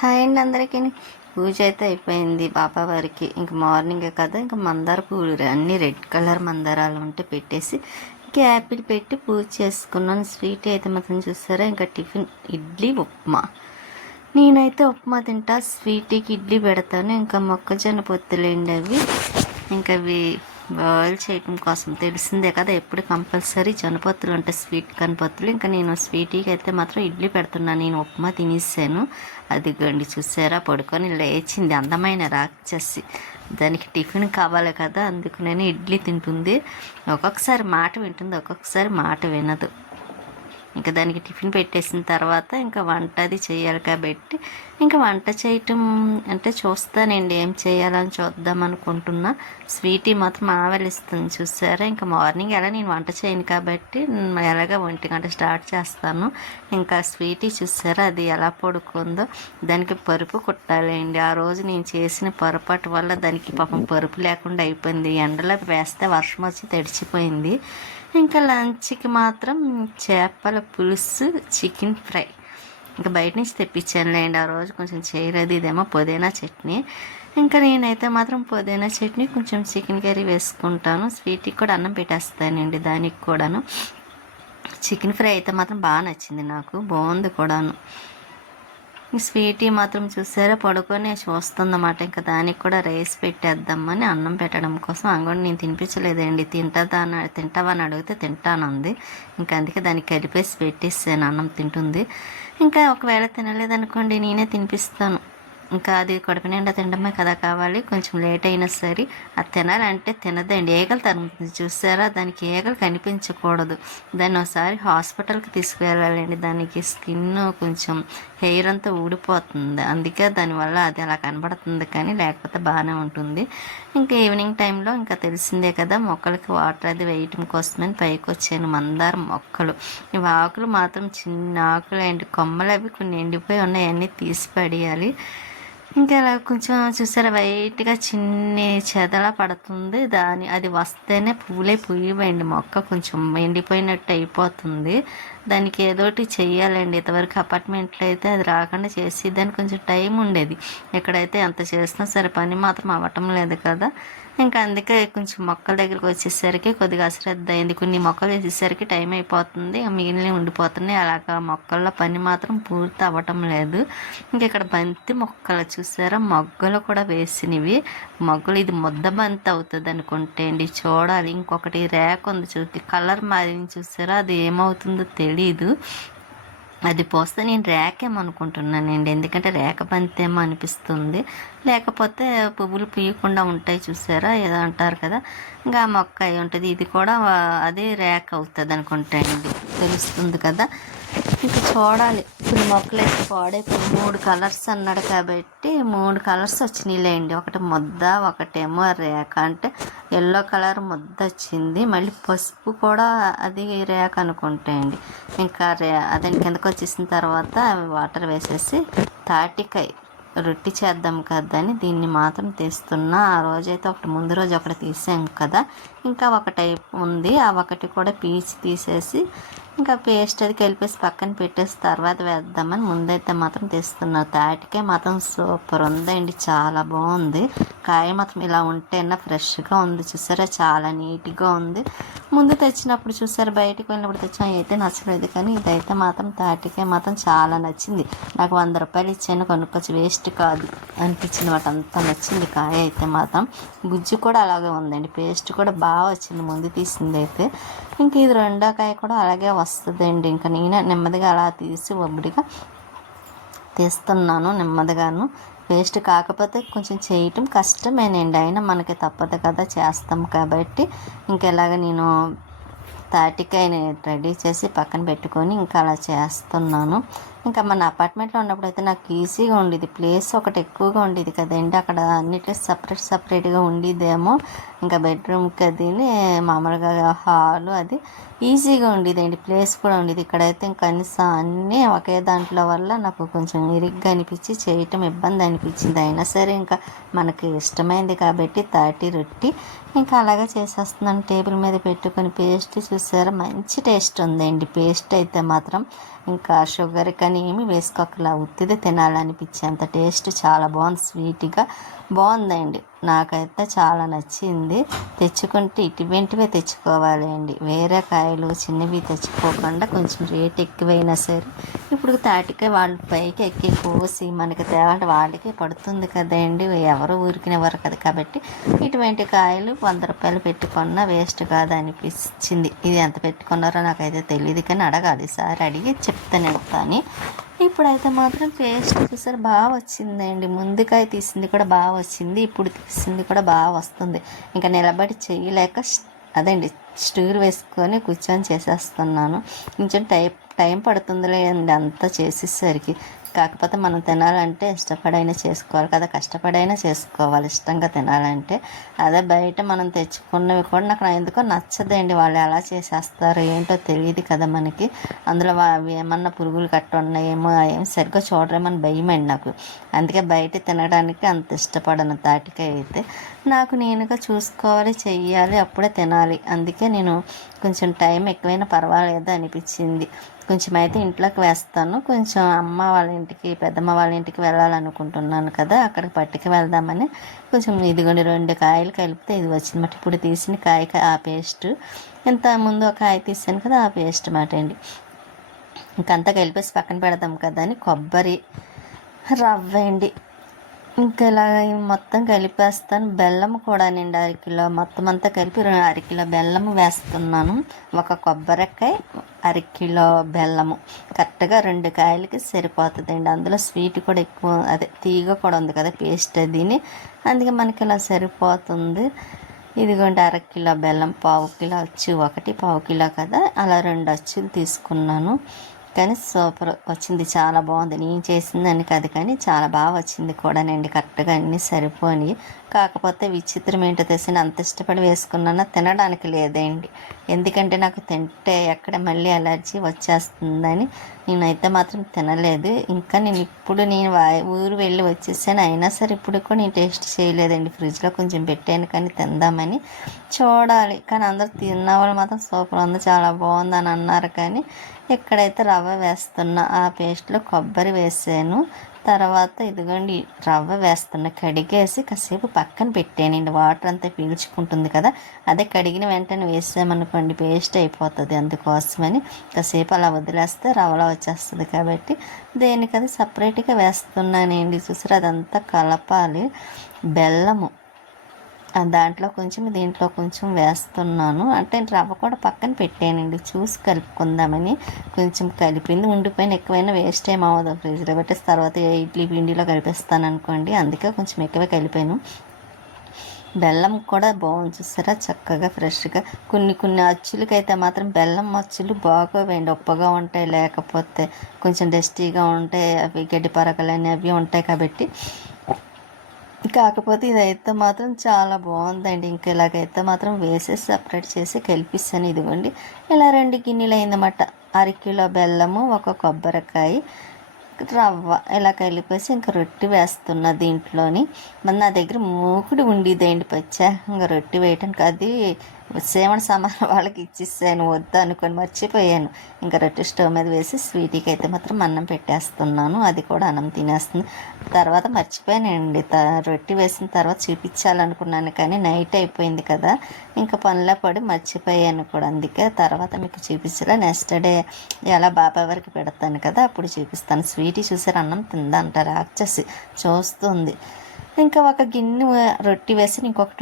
Hi అండి అందరికీ. పూజ అయితే అయిపోయింది బాబా వారికి. ఇంక మార్నింగ్ కదా ఇంకా మందార పూలు అన్ని రెడ్ కలర్ మందారాలు ఉంటే పెట్టేసి ఇంకా యాపిల్ పెట్టి పూజ చేసుకున్నాను. స్వీట్ అయితే మాత్రం చూసారా? ఇంకా టిఫిన్ ఇడ్లీ ఉప్మా. నేనైతే ఉప్మా తింటా స్వీట్కి ఇడ్లీ పెడతాను. ఇంకా మొక్కజొన్న పొత్తులేండి అవి. ఇంకా అవి బాయిల్ చేయటం కోసం తెలిసిందే కదా ఎప్పుడు కంపల్సరీ జనపత్తులు అంటే స్వీట్ కనపత్తులు ఇంకా నేను స్వీటీకి అయితే మాత్రం ఇడ్లీ పెడుతున్నాను నేను ఉప్మా తినేసాను. అది గండి చూసారా? పడుకొని లేచింది అందమైన రాక్షసి. దానికి టిఫిన్ కావాలి కదా అందుకు నేను ఇడ్లీ తింటుంది. ఒక్కొక్కసారి మాట వింటుంది ఒక్కొక్కసారి మాట వినదు. ఇంకా దానికి టిఫిన్ పెట్టేసిన తర్వాత ఇంకా వంట అది చేయాలి కాబట్టి ఇంకా వంట చేయటం అంటే చూస్తానండి ఏం చేయాలని చూద్దాం అనుకుంటున్నా. స్వీటీ మాత్రం ఆవలిస్తుంది చూసారా? ఇంకా మార్నింగ్ ఎలా నేను వంట చేయను కాబట్టి ఎలాగ ఒంటి గంట స్టార్ట్ చేస్తాను. ఇంకా స్వీటీ చూసారా? అది ఎలా పడుకుందో. దానికి పరుపు కుట్టాలండి. ఆ రోజు నేను చేసిన పొరపాటు వల్ల దానికి పాపం పరుపు లేకుండా అయిపోయింది. ఎండలో వేస్తే వర్షం వచ్చి తడిచిపోయింది. ఇంకా లంచ్కి మాత్రం చేపలు పులుసు చికెన్ ఫ్రై. ఇంకా బయట నుంచి తెప్పించానులేండి ఆ రోజు కొంచెం చేయలేదు ఇదేమో పుదీనా చట్నీ. ఇంకా నేనైతే మాత్రం పుదీనా చట్నీ కొంచెం చికెన్ కర్రీ వేసుకుంటాను. స్వీట్కి కూడా అన్నం పెట్టేస్తానండి దానికి కూడాను. చికెన్ ఫ్రై అయితే మాత్రం బాగా నచ్చింది నాకు బాగుంది కూడాను. ఈ స్వీటీ మాత్రం చూసారా? పడుకొని వస్తుందన్నమాట. ఇంకా దానికి కూడా రైస్ పెట్టేద్దామని అన్నం పెట్టడం కోసం. అంగడి నేను తినిపించలేదండి. తింటదా అని తింటావా అని అడిగితే తింటానంది. ఇంకా అందుకే దానికి కలిపేసి పెట్టేసాను. అన్నం తింటుంది. ఇంకా ఒకవేళ తినలేదనుకోండి నేనే తినిపిస్తాను. ఇంకా అది కడుపు నిండా తినడమే కదా కావాలి. కొంచెం లేట్ అయినా సరే అది తినాలంటే తినదండి ఏగలు తరుగుతుంది చూసారా? దానికి ఏగలు కనిపించకూడదు. దాన్ని ఒకసారి హాస్పిటల్కి తీసుకువెళ్ళాలండి. దానికి స్కిన్ కొంచెం హెయిర్ అంతా ఊడిపోతుంది. అందుకే దానివల్ల అది అలా కనబడుతుంది కానీ లేకపోతే బాగానే ఉంటుంది. ఇంకా ఈవినింగ్ టైంలో ఇంకా తెలిసిందే కదా మొక్కలకి వాటర్ అది వేయటం కోసమని పైకి వచ్చాను. మందార మొక్కలు. ఇవి ఆకులు మాత్రం చిన్న ఆకులు అండి కొమ్మలు అవి కొన్ని ఎండిపోయి ఉన్నాయి. అన్నీ తీసి పడేయాలి. ఇంకా అలా కొంచెం చూసారా వైట్గా చిన్ని చెదల పడుతుంది. దాని అది వస్తేనే పూలే పూయవండి మొక్క కొంచెం ఎండిపోయినట్టు అయిపోతుంది. దానికి ఏదోటి చెయ్యాలండి. ఇంతవరకు అపార్ట్మెంట్లో అయితే అది రాకుండా చేసి దానికి కొంచెం టైం ఉండేది. ఎక్కడైతే ఎంత చేసినా సరే పని మాత్రం అవ్వటం లేదు కదా. ఇంకా అందుకే కొంచెం మొక్కల దగ్గరికి వచ్చేసరికి కొద్దిగా అశ్రద్ధ అయింది. కొన్ని మొక్కలు వేసేసరికి టైం అయిపోతుంది. మిగిలిన ఉండిపోతున్నాయి. అలాగా మొక్కల్లో పని మాత్రం పూర్తి అవ్వటం లేదు. ఇంక ఇక్కడ బంతి మొక్కలు చూసారా? మొగ్గలు కూడా వేసినవి. మొగ్గలు ఇది ముద్ద బంతి అవుతుంది అనుకుంటే అండి. చూడాలి. ఇంకొకటి రేక్ ఉంది చూసి కలర్ మారింది చూసారా? అది ఏమవుతుందో తెలీదు. అది పోస్తే నేను రేకేమనుకుంటున్నానండి. ఎందుకంటే రేక పంతేమో అనిపిస్తుంది. లేకపోతే పువ్వులు పూయకుండా ఉంటాయి చూసారా? ఏదో అంటారు కదా. ఇంకా మొక్క అయి ఉంటుంది. ఇది కూడా అదే రేక అవుతుంది అనుకుంటానండి తెలుస్తుంది కదా. ఇంకా చూడాలి. ఇప్పుడు మొక్కలు అయితే పాడైపోయి మూడు కలర్స్ అన్నాడు కాబట్టి మూడు కలర్స్ వచ్చినాయిలేండి ఒకటి ముద్ద ఒకటేమో రేఖ. అంటే ఎల్లో కలర్ ముద్ద వచ్చింది. మళ్ళీ పసుపు కూడా అది రేఖ అనుకుంటాయండి ఇంకా రే అదే కిందకు వచ్చేసిన తర్వాత అవి వాటర్ వేసేసి తాటికాయ రొట్టి చేద్దాం కదా అని దీన్ని మాత్రం తీస్తున్నా. ఆ రోజైతే ఒకటి ముందు రోజు ఒకటి తీసాం కదా. ఇంకా ఒకటి ఉంది. ఆ ఒకటి కూడా పీచి తీసేసి ఇంకా పేస్ట్ అది కలిపేసి పక్కన పెట్టేసి తర్వాత వేద్దామని ముందైతే మాత్రం తెస్తున్నారు తాటికే మాత్రం సూపర్ ఉందండి. చాలా బాగుంది. కాయ మాత్రం ఇలా ఉంటేనా ఫ్రెష్గా ఉంది. చూసారా? చాలా నీట్గా ఉంది. ముందు తెచ్చినప్పుడు చూసారా? బయటకు వెళ్ళినప్పుడు తెచ్చిన అయితే నచ్చలేదు. కానీ ఇదైతే మాత్రం తాటికే మాత్రం చాలా నచ్చింది. నాకు వంద రూపాయలు ఇచ్చాను. కొనుక్కొచ్చి వేస్ట్ కాదు అనిపించింది. వాటి అంతా నచ్చింది. కాయ అయితే మాత్రం గుజ్జు కూడా అలాగే ఉందండి. పేస్ట్ కూడా బాగా బాగా వచ్చింది ముందు తీసింది అయితే ఇంక ఇది రెండో కాయ కూడా అలాగే వస్తుందండి. ఇంకా నేను నెమ్మదిగా అలా తీసి ఒబ్బడిగా తీస్తున్నాను నెమ్మదిగాను. వేస్ట్ కాకపోతే కొంచెం చేయటం కష్టమేనండి. అయినా మనకి తప్పదు కదా చేస్తాం కాబట్టి. ఇంకెలాగ నేను తాటికాయని రెడీ చేసి పక్కన పెట్టుకొని ఇంకా అలా చేస్తున్నాను. ఇంకా మన అపార్ట్మెంట్లో ఉన్నప్పుడు అయితే నాకు ఈజీగా ఉండేది. ప్లేస్ ఒకటి ఎక్కువగా ఉండేది కదండి. అక్కడ అన్నిటి సపరేట్ సపరేట్గా ఉండేదేమో. ఇంకా బెడ్రూమ్కి అది మామూలుగా హాలు అది ఈజీగా ఉండేదండి. ప్లేస్ కూడా ఉండేది. ఇక్కడైతే కనీసం అన్నీ ఒకే దాంట్లో వల్ల నాకు కొంచెం ఇరిగ్గా అనిపించి చేయటం ఇబ్బంది అనిపించింది. అయినా సరే ఇంకా మనకి ఇష్టమైంది కాబట్టి తాటి రొట్టి ఇంకా అలాగే చేసేస్తున్నాను. టేబుల్ మీద పెట్టుకొని పేస్ట్ చూసారా? మంచి టేస్ట్ ఉందండి. పేస్ట్ అయితే మాత్రం ఇంకా షుగర్ కానీ కానీ ఏమి వేసుకోకలా. ఉత్తిదే తినాలనిపించే అంత టేస్ట్ చాలా బాగుంది. స్వీట్గా బాగుందండి. నాకైతే చాలా నచ్చింది. తెచ్చుకుంటే ఇటువంటివే తెచ్చుకోవాలి అండి. వేరే కాయలు చిన్నవి తెచ్చుకోకుండా కొంచెం రేట్ ఎక్కువైనా సరే ఇప్పుడు తాటికాయ వాళ్ళ పైకి ఎక్కి కోసి మనకి తేవాలి వాళ్ళకి పడుతుంది కదండి. ఎవరు ఊరికినవారు కదా కాబట్టి ఇటువంటి కాయలు వంద రూపాయలు పెట్టుకున్నా వేస్ట్ కాదు అనిపించింది. ఇది ఎంత పెట్టుకున్నారో నాకైతే తెలియదు కానీ అడగాలి. సార్ అడిగి చెప్తాను కానీ ఇప్పుడైతే మాత్రం పేస్ట్ చూసారు బాగా వచ్చిందండి. ముందుకాయ తీసింది కూడా బాగా వచ్చింది. ఇప్పుడు తీసింది కూడా బాగా వస్తుంది. ఇంకా నిలబడి చేయలేక స్- అదండి స్టూర్ వేసుకొని కూర్చొని చేసేస్తున్నాను. కొంచెం టైం టైం పడుతుందిలే అండి అంతా చేసేసరికి. కాకపోతే మనం తినాలంటే ఇష్టపడైనా చేసుకోవాలి కదా కష్టపడైనా చేసుకోవాలి ఇష్టంగా తినాలంటే. అదే బయట మనం తెచ్చుకున్నవి కూడా నాకు ఎందుకో నచ్చదండి. వాళ్ళు ఎలా చేసేస్తారు ఏంటో తెలియదు కదా మనకి. అందులో అవి ఏమన్నా పురుగులు కట్ట ఉన్నాయేమో ఏం సరిగ్గా చూడరేమని భయం అండి నాకు. అందుకే బయట తినడానికి అంత ఇష్టపడను తాటికాయ అయితే. నాకు నేనుగా చూసుకోవాలి చెయ్యాలి అప్పుడే తినాలి. అందుకే నేను కొంచెం టైం ఎక్కువైనా పర్వాలేదు అనిపించింది కొంచెం అయితే ఇంట్లోకి వేస్తాను. కొంచెం అమ్మ వాళ్ళ ఇంటికి పెద్దమ్మ వాళ్ళ ఇంటికి వెళ్ళాలనుకుంటున్నాను కదా అక్కడికి పట్టుకు వెళ్దామని. కొంచెం ఇదిగోండి రెండు కాయలు కలిపితే ఇది వచ్చిందన్నమాట. ఇప్పుడు తీసిన కాయ ఆ పేస్ట్. ఇంత ముందు ఒక కాయ తీసాను కదా ఆ పేస్ట్ మాట అండి. ఇంకంతా కలిపేసి పక్కన పెడదాం కదా అని కొబ్బరి రవ్వ అండి. ఇంకా ఇలా మొత్తం కలిపేస్తాను. బెల్లం కూడా నేను అరకిలో మొత్తం అంతా కలిపి అరకిలో బెల్లం వేస్తున్నాను. ఒక కొబ్బరికాయ అరకిలో బెల్లము. కరెక్ట్గా రెండు కాయలకి సరిపోతుందండి. అందులో స్వీట్ కూడా ఎక్కువ అదే తీగ కూడా ఉంది కదా పేస్ట్ అదిని. అందుకే మనకి ఇలా సరిపోతుంది. ఇదిగోండి అరకిలో బెల్లం పావు కిలో అచ్చు ఒకటి పావు కిలో కదా. అలా రెండు అచ్చులు తీసుకున్నాను. కానీ సూపర్ వచ్చింది. చాలా బాగుంది. నేను చేసిందని కాదు కానీ చాలా బాగా వచ్చింది కూడానండి. కరెక్ట్గా అన్నీ సరిపోయి కాకపోతే విచిత్రం ఏంటో తెలిసి అంత ఇష్టపడి వేసుకున్నానో తినడానికి లేదండి. ఎందుకంటే నాకు తింటే ఎక్కడ మళ్ళీ అలర్జీ వచ్చేస్తుందని నేనైతే మాత్రం తినలేదు. ఇంకా నేను ఇప్పుడు నేను ఊరు వెళ్ళి వచ్చేసాను. అయినా సరే ఇప్పుడు కూడా నేను టేస్ట్ చేయలేదండి. ఫ్రిడ్జ్లో కొంచెం పెట్టాను కానీ తిందామని చూడాలి. కానీ అందరు తిన్న వాళ్ళు మాత్రం సూపర్ ఉంది. చాలా బాగుంది అని అన్నారు కానీ ఎక్కడైతే రవ్వ వేస్తున్నా ఆ పేస్ట్లో కొబ్బరి వేసాను. తర్వాత ఇదిగోండి రవ్వ వేస్తున్న కడిగేసి కాసేపు పక్కన పెట్టానండి. వాటర్ అంతా పీల్చుకుంటుంది కదా అదే కడిగిన వెంటనే వేసామనుకోండి పేస్ట్ అయిపోతుంది అందుకోసమని. కాసేపు అలా వదిలేస్తే రవ్వలా వచ్చేస్తుంది కాబట్టి దేనికది సపరేట్గా వేస్తున్నానండి. చూసారు అదంతా కలపాలి. బెల్లము దాంట్లో కొంచెం దీంట్లో కొంచెం వేస్తున్నాను. అంటే రవ్వ కూడా పక్కన పెట్టానండి. చూసి కలుపుకుందామని కొంచెం కలిపింది. ఉండిపోయిన ఎక్కువైనా వేస్ట్ ఏం అవ్వదు. ఫ్రిడ్జ్లో పెట్టేసి తర్వాత ఇడ్లీ పిండిలో కలిపేస్తాను అనుకోండి. అందుకే కొంచెం ఎక్కువ కలిపాను. బెల్లం కూడా బాగుంది చూసారా? చక్కగా ఫ్రెష్గా. కొన్ని కొన్ని అచ్చులకైతే మాత్రం బెల్లం అచ్చులు బాగా వేయండి ఉప్పగా ఉంటాయి లేకపోతే కొంచెం డస్టీగా ఉంటాయి. అవి గడ్డి పరకలు అవి ఉంటాయి కాబట్టి కాకపోతే ఇదైతే మాత్రం చాలా బాగుందండి. ఇంకా ఇలాగైతే మాత్రం వేసేసి సపరేట్ చేసి కలిపిస్తాను. ఇదిగోండి. ఇలా రెండు గిన్నెలు అయిందన్నమాట అరకిలో బెల్లము ఒక కొబ్బరికాయ రవ్వ ఇలా కలిపేసి ఇంకా రొట్టె వేస్తున్నా దీంట్లోని. మరి నా దగ్గర మూకుడు ఉండేదండి ఇంకా రొట్టె వేయటానికి అది సేవణ సామాన్ వాళ్ళకి ఇచ్చేసాను వద్దు అనుకొని మర్చిపోయాను. ఇంకా రొట్టె స్టవ్ మీద వేసి స్వీట్కి అయితే మాత్రం అన్నం పెట్టేస్తున్నాను. అది కూడా అన్నం తినేస్తుంది. తర్వాత మర్చిపోయానండి. త రొట్టె వేసిన తర్వాత చూపించాలనుకున్నాను కానీ నైట్ అయిపోయింది కదా. ఇంకా పనిలో పడి మర్చిపోయాను కూడా. అందుకే తర్వాత మీకు చూపించలే. నెక్స్ట్ డే ఎలా బాబాయ్ వరకు పెడతాను కదా అప్పుడు చూపిస్తాను. స్వీట్ చూసారు అన్నం తిందంటారు రాక్షసి. చూస్తుంది. ఇంకా ఒక గిన్నె రొట్టె వేసి ఇంకొకటి